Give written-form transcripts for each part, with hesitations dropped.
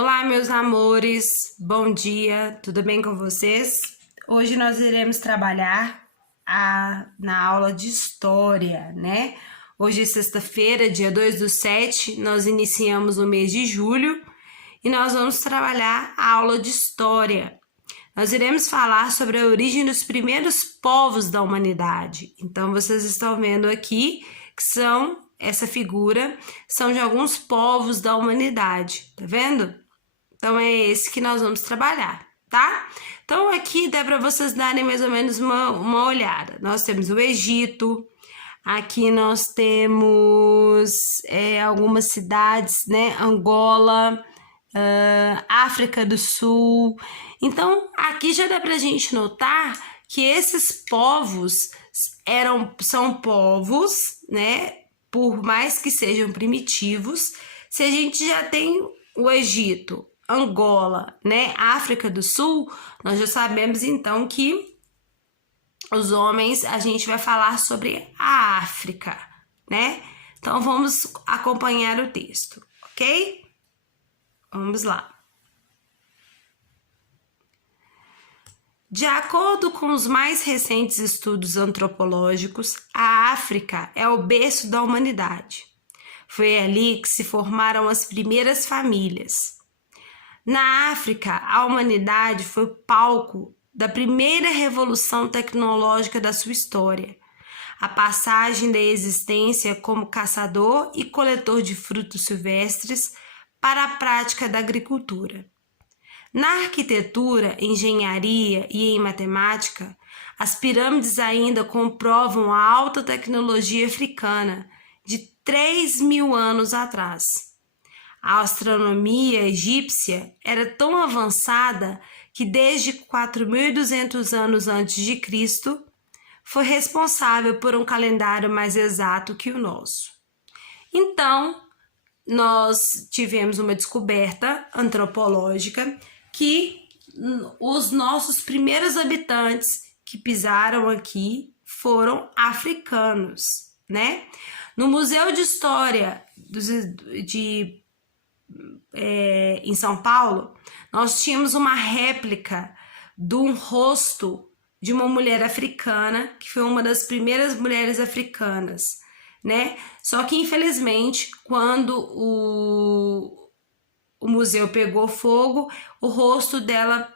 Olá, meus amores, bom dia, tudo bem com vocês? Hoje nós iremos trabalhar na aula de História, né? Hoje é sexta-feira, dia 2/7, nós iniciamos o mês de julho e nós vamos trabalhar a aula de História. Nós iremos falar sobre a origem dos primeiros povos da humanidade. Então, vocês estão vendo aqui que essa figura são de alguns povos da humanidade, tá vendo? Então, é esse que nós vamos trabalhar, tá? Então, aqui dá para vocês darem mais ou menos uma olhada. Nós temos o Egito, aqui nós temos algumas cidades, né? Angola, África do Sul. Então, aqui já dá para a gente notar que esses povos são povos, né? Por mais que sejam primitivos, se a gente já tem o Egito, Angola, né, África do Sul, nós já sabemos então que os homens, a gente vai falar sobre a África, né? Então vamos acompanhar o texto, ok? Vamos lá. De acordo com os mais recentes estudos antropológicos, a África é o berço da humanidade. Foi ali que se formaram as primeiras famílias. Na África, a humanidade foi o palco da primeira revolução tecnológica da sua história. A passagem da existência como caçador e coletor de frutos silvestres para a prática da agricultura. Na arquitetura, engenharia e em matemática, as pirâmides ainda comprovam a alta tecnologia africana de 3.000 anos atrás. A astronomia egípcia era tão avançada que desde 4.200 anos antes de Cristo foi responsável por um calendário mais exato que o nosso. Então, nós tivemos uma descoberta antropológica que os nossos primeiros habitantes que pisaram aqui foram africanos, né? No Museu de História em São Paulo, nós tínhamos uma réplica de um rosto de uma mulher africana, que foi uma das primeiras mulheres africanas, né? Só que, infelizmente, quando o museu pegou fogo, o rosto dela,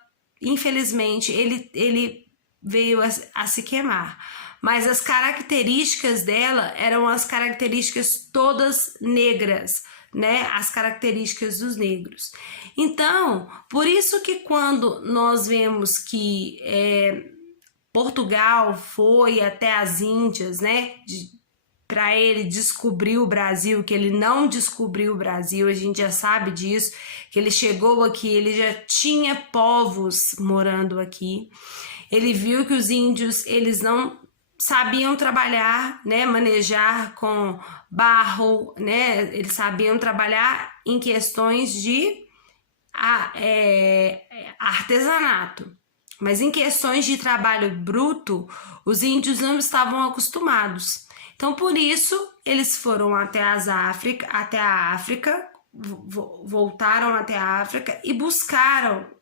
infelizmente, ele veio a se queimar. Mas as características dela eram as características todas negras, né? As características dos negros. Então, por isso que quando nós vemos que Portugal foi até as Índias, né? Para ele descobrir o Brasil, que ele não descobriu o Brasil, a gente já sabe disso, que ele chegou aqui, ele já tinha povos morando aqui. Ele viu que os índios, eles não sabiam trabalhar, né, manejar com barro, né, eles sabiam trabalhar em questões de artesanato, mas em questões de trabalho bruto, os índios não estavam acostumados. Então, por isso, eles foram até a África, voltaram até a África e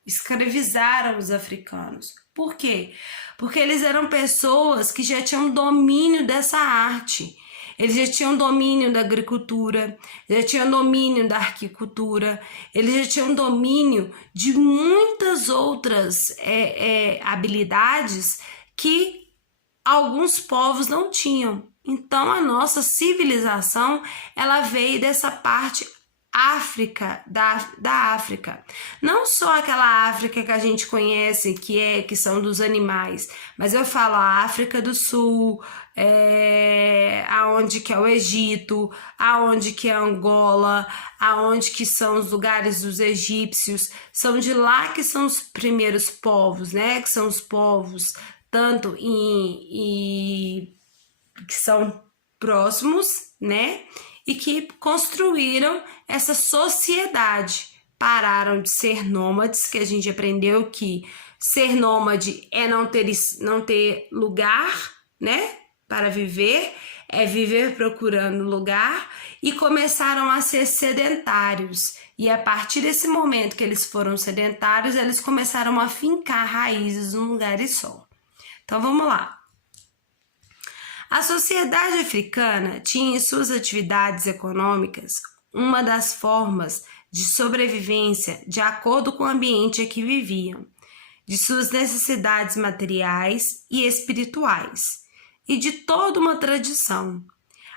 escravizaram os africanos. Por quê? Porque eles eram pessoas que já tinham domínio dessa arte. Eles já tinham domínio da agricultura, já tinham domínio da arquitetura, eles já tinham domínio de muitas outras habilidades que alguns povos não tinham. Então, a nossa civilização, ela veio dessa parte África, da África. Não só aquela África que a gente conhece, que são dos animais, mas eu falo a África do Sul, aonde que é o Egito, aonde que é Angola, aonde que são os lugares dos egípcios, são de lá que são os primeiros povos, né? Que são os povos tanto que são próximos, né? E que construíram essa sociedade. Pararam de ser nômades, que a gente aprendeu que ser nômade é não ter lugar, né? para viver, é viver procurando lugar, e começaram a ser sedentários. E a partir desse momento que eles foram sedentários, eles começaram a fincar raízes num lugar só. Então vamos lá. A sociedade africana tinha em suas atividades econômicas uma das formas de sobrevivência de acordo com o ambiente em que viviam, de suas necessidades materiais e espirituais, e de toda uma tradição.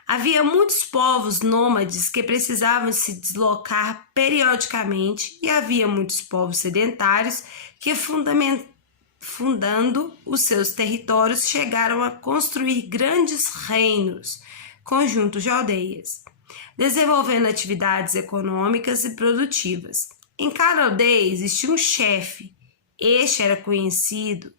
Havia muitos povos nômades que precisavam se deslocar periodicamente e havia muitos povos sedentários que, fundando os seus territórios, chegaram a construir grandes reinos, conjuntos de aldeias, desenvolvendo atividades econômicas e produtivas. Em cada aldeia existia um chefe. Este era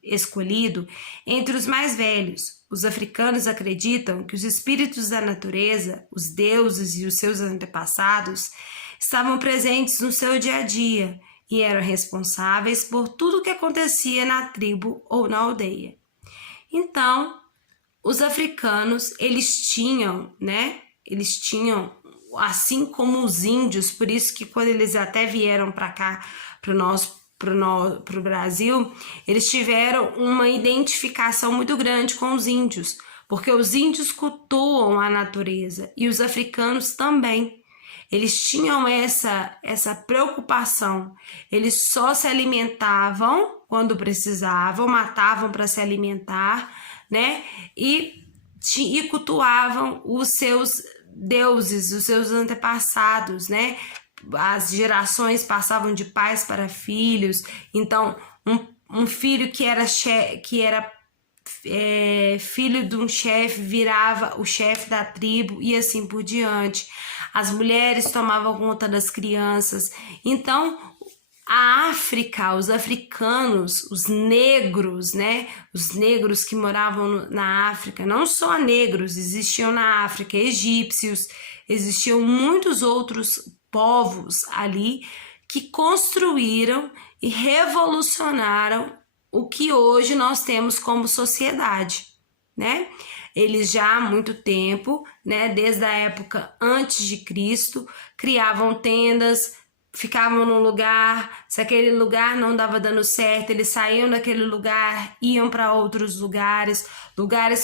escolhido entre os mais velhos. Os africanos acreditam que os espíritos da natureza, os deuses e os seus antepassados estavam presentes no seu dia a dia e eram responsáveis por tudo o que acontecia na tribo ou na aldeia. Então, os africanos, eles tinham, assim como os índios, por isso que quando eles até vieram para cá, para o Brasil, eles tiveram uma identificação muito grande com os índios, porque os índios cultuam a natureza e os africanos também. Eles tinham essa preocupação, eles só se alimentavam quando precisavam, matavam para se alimentar, e cultuavam os seus deuses, os seus antepassados, As gerações passavam de pais para filhos, então um filho que era filho de um chefe virava o chefe da tribo e assim por diante. As mulheres tomavam conta das crianças. Então, a África, os africanos, os negros, os negros que moravam na África, não só negros, existiam na África egípcios, existiam muitos outros povos ali que construíram e revolucionaram o que hoje nós temos como sociedade, Eles já há muito tempo, desde a época antes de Cristo, criavam tendas, ficavam num lugar, se aquele lugar não dava dando certo, eles saíam daquele lugar, iam para outros lugares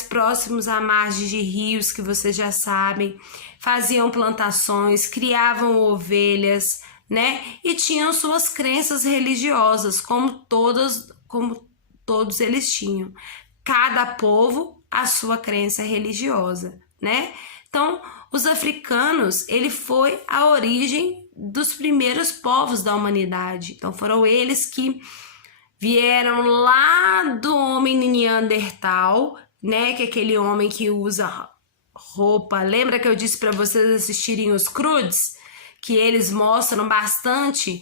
próximos à margem de rios, que vocês já sabem, faziam plantações, criavam ovelhas, e tinham suas crenças religiosas, como todos eles tinham. Cada povo a sua crença religiosa, Então, os africanos, ele foi a origem dos primeiros povos da humanidade. Então, foram eles que vieram lá do homem Neandertal, que é aquele homem que usa roupa. Lembra que eu disse para vocês assistirem os Croods? Que eles mostram bastante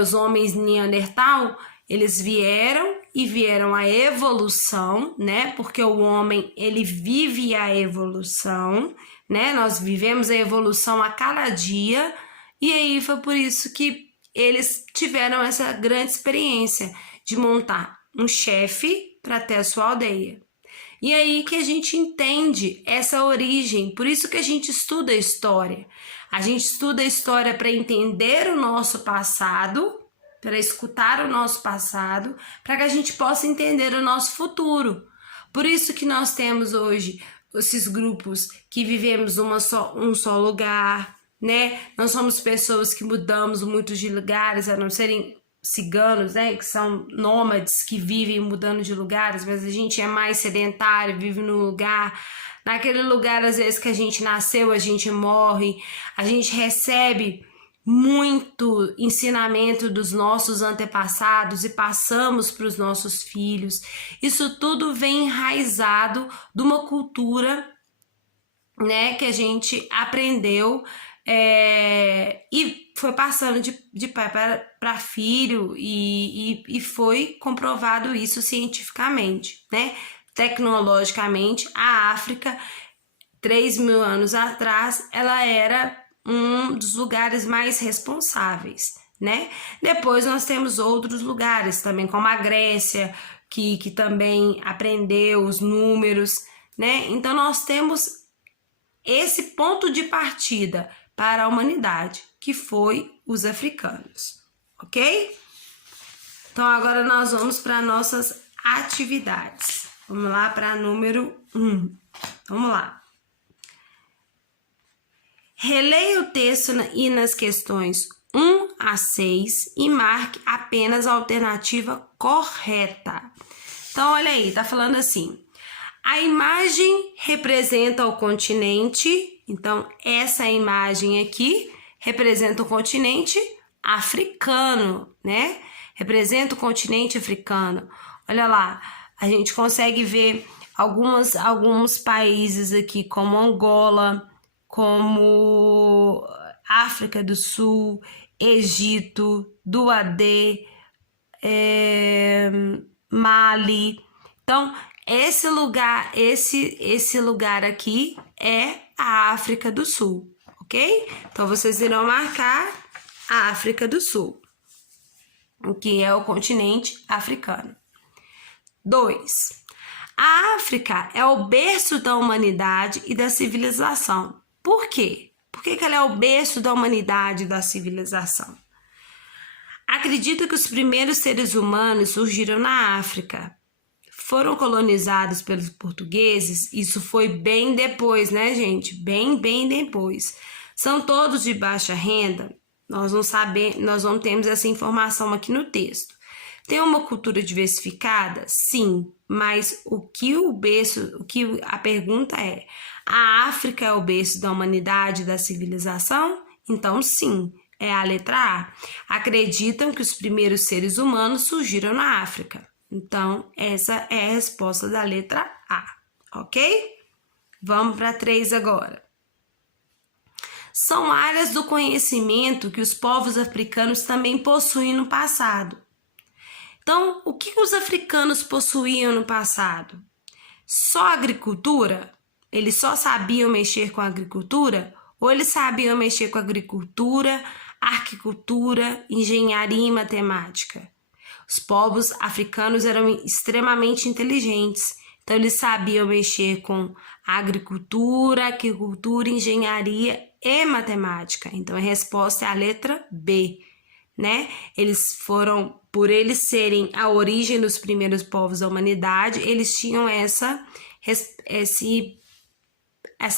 os homens Neandertal. Eles vieram a evolução, porque o homem, ele vive a evolução, Nós vivemos a evolução a cada dia, e aí foi por isso que eles tiveram essa grande experiência de montar um chefe para ter a sua aldeia. E aí que a gente entende essa origem, por isso que a gente estuda a história. A gente estuda a história para entender o nosso passado, para escutar o nosso passado, para que a gente possa entender o nosso futuro. Por isso que nós temos hoje esses grupos que vivemos um só lugar, Nós somos pessoas que mudamos muito de lugares, a não serem ciganos, que são nômades, que vivem mudando de lugares, mas a gente é mais sedentário, vive num lugar. Naquele lugar, às vezes, que a gente nasceu, a gente morre, a gente recebe muito ensinamento dos nossos antepassados e passamos para os nossos filhos. Isso tudo vem enraizado de uma cultura, que a gente aprendeu e foi passando de pai para filho e foi comprovado isso cientificamente, Tecnologicamente, a África, 3.000 anos atrás, ela era um dos lugares mais responsáveis, Depois nós temos outros lugares também, como a Grécia, que também aprendeu os números, né? Então nós temos esse ponto de partida para a humanidade, que foi os africanos, ok? Então agora nós vamos para nossas atividades. Vamos lá para número 1. Vamos lá. Releia o texto e nas questões 1 a 6 e marque apenas a alternativa correta. Então, olha aí, tá falando assim. A imagem representa o continente. Então, essa imagem aqui representa o continente africano, né? Representa o continente africano. Olha lá, a gente consegue ver alguns países aqui, como Angola, como África do Sul, Egito, Duadê, Mali. Então, esse lugar aqui é a África do Sul, ok? Então, vocês irão marcar a África do Sul, que é o continente africano. 2. A África é o berço da humanidade e da civilização. Por quê? Por que ela é o berço da humanidade e da civilização? Acredito que os primeiros seres humanos surgiram na África. Foram colonizados pelos portugueses, isso foi bem depois, né, gente? Bem depois. São todos de baixa renda? Nós não temos essa informação aqui no texto. Tem uma cultura diversificada? Sim, mas a pergunta é: a África é o berço da humanidade e da civilização? Então, sim, é a letra A. Acreditam que os primeiros seres humanos surgiram na África. Então, essa é a resposta da letra A, ok? Vamos para 3 agora. São áreas do conhecimento que os povos africanos também possuem no passado. Então, o que os africanos possuíam no passado? Só agricultura? Eles só sabiam mexer com a agricultura? Ou eles sabiam mexer com a agricultura, arquitetura, engenharia e matemática? Os povos africanos eram extremamente inteligentes, então eles sabiam mexer com agricultura, arquitetura, engenharia e matemática. Então a resposta é a letra B, né? Por eles serem a origem dos primeiros povos da humanidade, eles tinham essa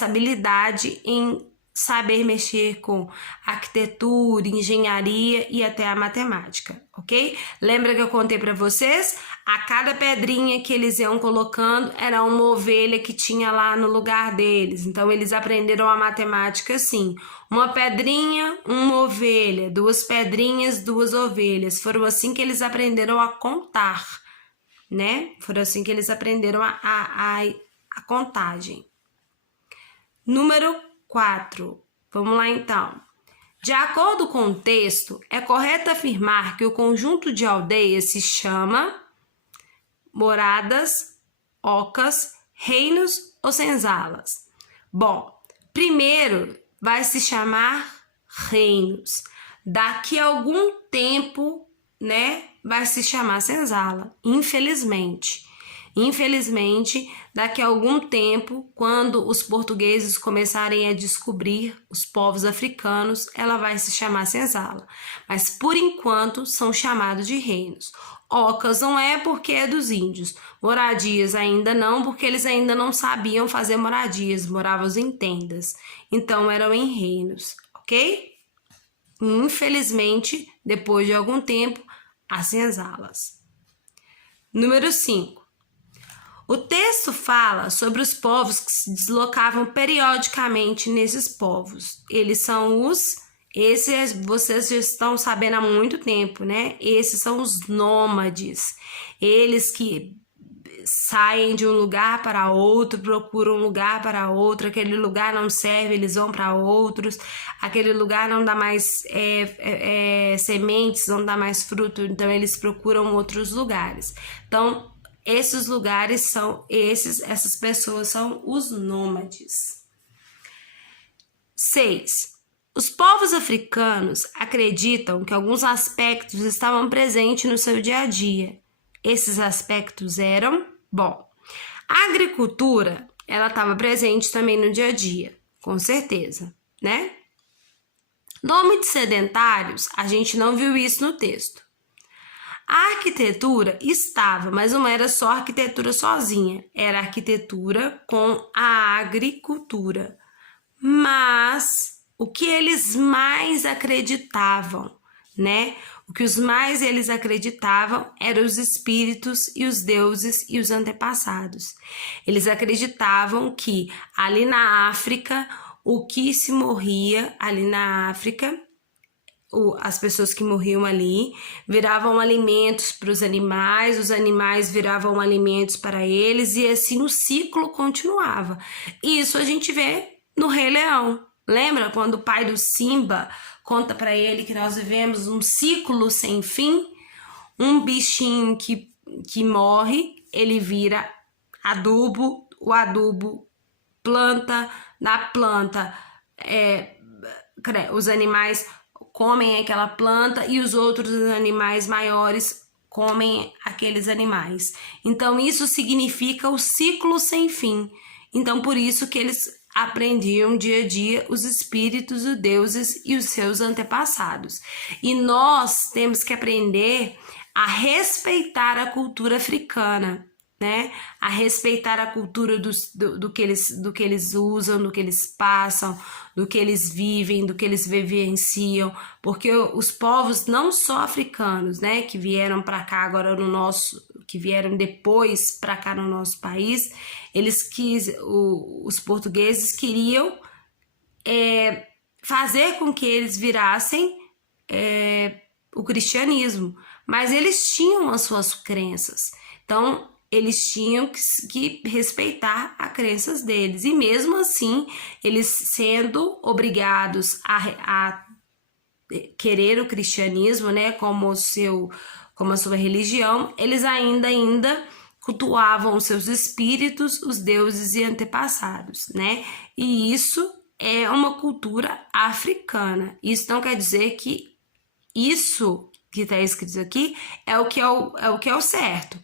habilidade em saber mexer com arquitetura, engenharia e até a matemática, ok? Lembra que eu contei para vocês? A cada pedrinha que eles iam colocando era uma ovelha que tinha lá no lugar deles. Então, eles aprenderam a matemática assim. Uma pedrinha, uma ovelha. 2 pedrinhas, 2 ovelhas. Foram assim que eles aprenderam a contar, né? Foram assim que eles aprenderam a contagem. Número 4. Vamos lá então. De acordo com o texto, é correto afirmar que o conjunto de aldeias se chama moradas, ocas, reinos ou senzalas? Bom, primeiro vai se chamar reinos. Daqui a algum tempo, né, vai se chamar senzala, infelizmente. Infelizmente, daqui a algum tempo, quando os portugueses começarem a descobrir os povos africanos, ela vai se chamar senzala. Mas, por enquanto, são chamados de reinos. Ocas não é porque é dos índios. Moradias ainda não, porque eles ainda não sabiam fazer moradias, moravam em tendas. Então, eram em reinos, ok? Infelizmente, depois de algum tempo, as senzalas. Número 5. O texto fala sobre os povos que se deslocavam periodicamente nesses povos. Eles são esses vocês já estão sabendo há muito tempo, né? Esses são os nômades. Eles que saem de um lugar para outro, procuram um lugar para outro, aquele lugar não serve, eles vão para outros, aquele lugar não dá mais sementes, não dá mais fruto, então eles procuram outros lugares. Então, esses lugares são essas pessoas são os nômades. 6. Os povos africanos acreditam que alguns aspectos estavam presentes no seu dia a dia. Esses aspectos eram, bom, a agricultura ela estava presente também no dia a dia, com certeza, né? Nome de sedentários, a gente não viu isso no texto. A arquitetura estava, mas não era só arquitetura sozinha, era arquitetura com a agricultura. Mas o que eles mais acreditavam, né? O que os mais eles acreditavam eram os espíritos e os deuses e os antepassados. Eles acreditavam que ali na África, o que se morria ali na África, as pessoas que morriam ali viravam alimentos para os animais viravam alimentos para eles e assim o ciclo continuava. Isso a gente vê no Rei Leão. Lembra quando o pai do Simba conta para ele que nós vivemos um ciclo sem fim? Um bichinho que morre, ele vira adubo, o adubo planta, na planta os animais comem aquela planta e os outros animais maiores comem aqueles animais. Então, isso significa o ciclo sem fim. Então, por isso que eles aprendiam dia a dia os espíritos, os deuses e os seus antepassados. E nós temos que aprender a respeitar a cultura africana, né? A respeitar a cultura do que eles usam, do que eles passam, do que eles vivem, do que eles vivenciam, porque os povos não só africanos, né, que vieram para cá agora que vieram depois para cá no nosso país, os portugueses queriam fazer com que eles virassem o cristianismo, mas eles tinham as suas crenças, então eles tinham que respeitar as crenças deles. E mesmo assim, eles sendo obrigados a querer o cristianismo, né, como a sua religião, eles ainda cultuavam os seus espíritos, os deuses e antepassados, né? E isso é uma cultura africana. Isso não quer dizer que isso que está escrito aqui é o que é o certo.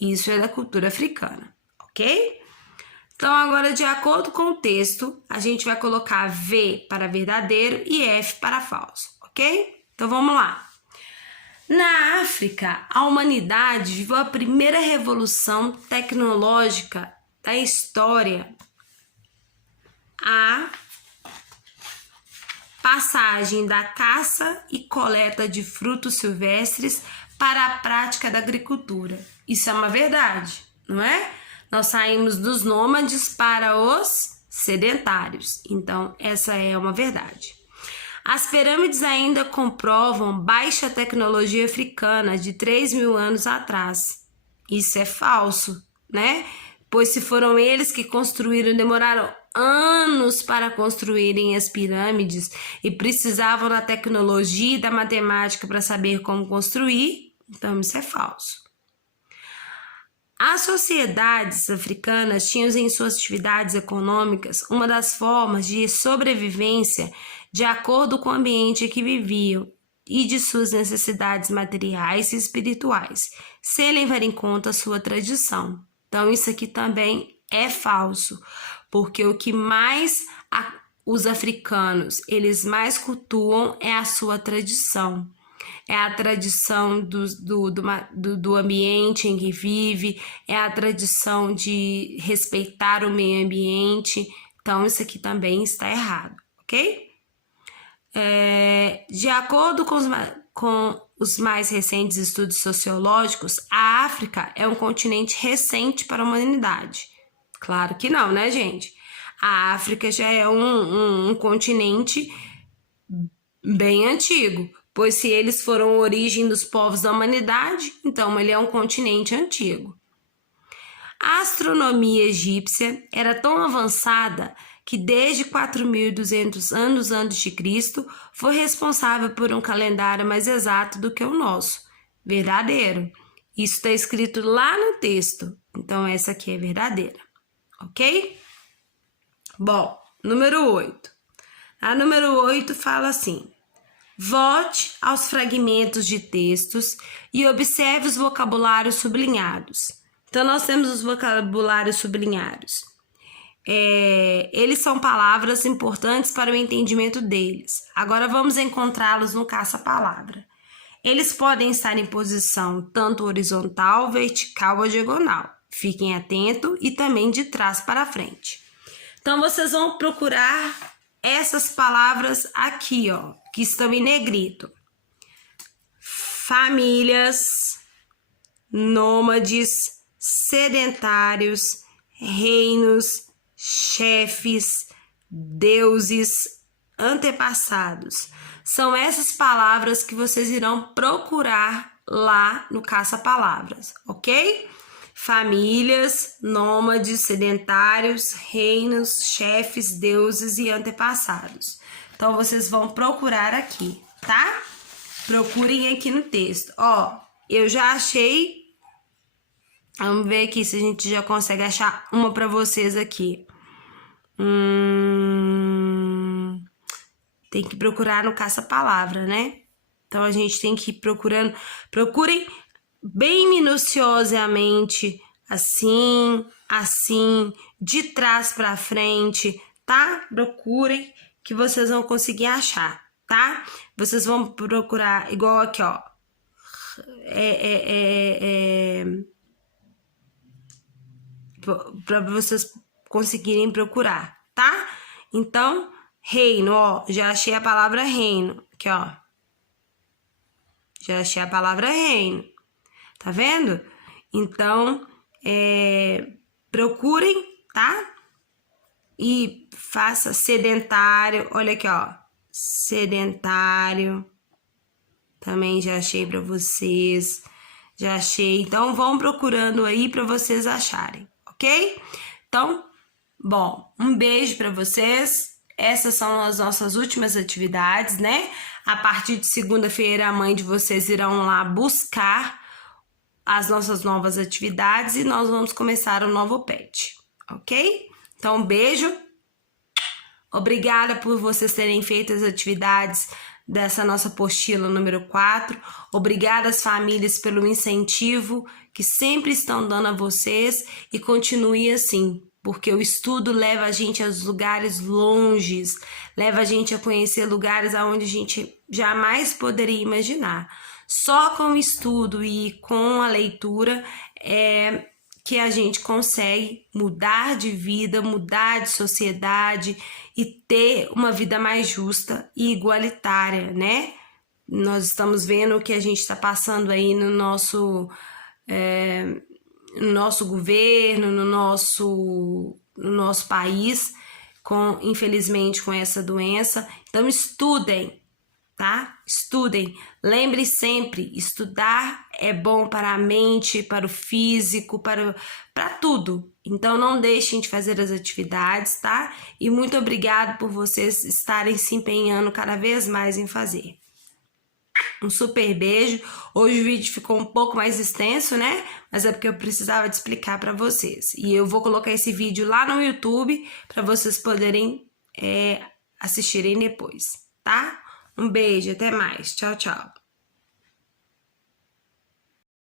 Isso é da cultura africana, ok? Então, agora, de acordo com o texto, a gente vai colocar V para verdadeiro e F para falso, ok? Então, vamos lá. Na África, a humanidade viveu a primeira revolução tecnológica da história. A passagem da caça e coleta de frutos silvestres para a prática da agricultura. Isso é uma verdade, não é? Nós saímos dos nômades para os sedentários. Então, essa é uma verdade. As pirâmides ainda comprovam baixa tecnologia africana de 3.000 anos atrás. Isso é falso, né? Pois se foram eles que construíram, demoraram anos para construírem as pirâmides e precisavam da tecnologia e da matemática para saber como construir, então isso é falso. As sociedades africanas tinham em suas atividades econômicas uma das formas de sobrevivência de acordo com o ambiente em que viviam e de suas necessidades materiais e espirituais, sem levar em conta a sua tradição. Então, isso aqui também é falso, porque o que mais os africanos eles mais cultuam é a sua tradição. É a tradição do ambiente em que vive, é a tradição de respeitar o meio ambiente. Então, isso aqui também está errado, ok? De acordo com os mais recentes estudos sociológicos, a África é um continente recente para a humanidade. Claro que não, né, gente? A África já é um continente bem antigo, pois se eles foram a origem dos povos da humanidade, então ele é um continente antigo. A astronomia egípcia era tão avançada que desde 4.200 anos antes de Cristo foi responsável por um calendário mais exato do que o nosso. Verdadeiro. Isso está escrito lá no texto, então essa aqui é verdadeira, ok? Bom, número 8. A número 8 fala assim: volte aos fragmentos de textos e observe os vocabulários sublinhados. Então, nós temos os vocabulários sublinhados. eles são palavras importantes para o entendimento deles. Agora vamos encontrá-los no caça-palavra. Eles podem estar em posição tanto horizontal, vertical ou diagonal. Fiquem atentos e também de trás para frente. Então, vocês vão procurar essas palavras aqui, ó, que estão em negrito. Famílias, nômades, sedentários, reinos, chefes, deuses, antepassados. São essas palavras que vocês irão procurar lá no caça-palavras, ok? Famílias, nômades, sedentários, reinos, chefes, deuses e antepassados. Então, vocês vão procurar aqui, tá? Procurem aqui no texto. Ó, eu já achei. Vamos ver aqui se a gente já consegue achar uma para vocês aqui. Tem que procurar no caça-palavra, né? Então, a gente tem que ir procurando. Procurem bem minuciosamente, assim, de trás para frente, tá? Procurem que vocês vão conseguir achar, tá? Vocês vão procurar igual aqui, ó. Para vocês conseguirem procurar, tá? Então, reino, ó, já achei a palavra reino, aqui, ó. Já achei a palavra reino, tá vendo? Então, procurem, tá? E faça sedentário, olha aqui, ó, sedentário, também já achei para vocês, já achei. Então, vão procurando aí para vocês acharem, ok? Então, bom, um beijo para vocês. Essas são as nossas últimas atividades, né? A partir de segunda-feira, a mãe de vocês irão lá buscar as nossas novas atividades e nós vamos começar o novo PET, ok? Então, um beijo. Obrigada por vocês terem feito as atividades dessa nossa apostila número 4. Obrigada às famílias pelo incentivo que sempre estão dando a vocês e continue assim, porque o estudo leva a gente aos lugares longes, leva a gente a conhecer lugares aonde a gente jamais poderia imaginar. Só com o estudo e com a leitura que a gente consegue mudar de vida, mudar de sociedade e ter uma vida mais justa e igualitária, né? Nós estamos vendo o que a gente está passando aí no nosso governo, no nosso país, infelizmente com essa doença. Então, estudem, tá? Estudem. Lembre sempre, estudar é bom para a mente, para o físico, para tudo. Então, não deixem de fazer as atividades, tá? E muito obrigado por vocês estarem se empenhando cada vez mais em fazer. Um super beijo. Hoje o vídeo ficou um pouco mais extenso, né? Mas é porque eu precisava de explicar para vocês. E eu vou colocar esse vídeo lá no YouTube para vocês poderem assistirem depois, tá? Um beijo, até mais. Tchau, tchau.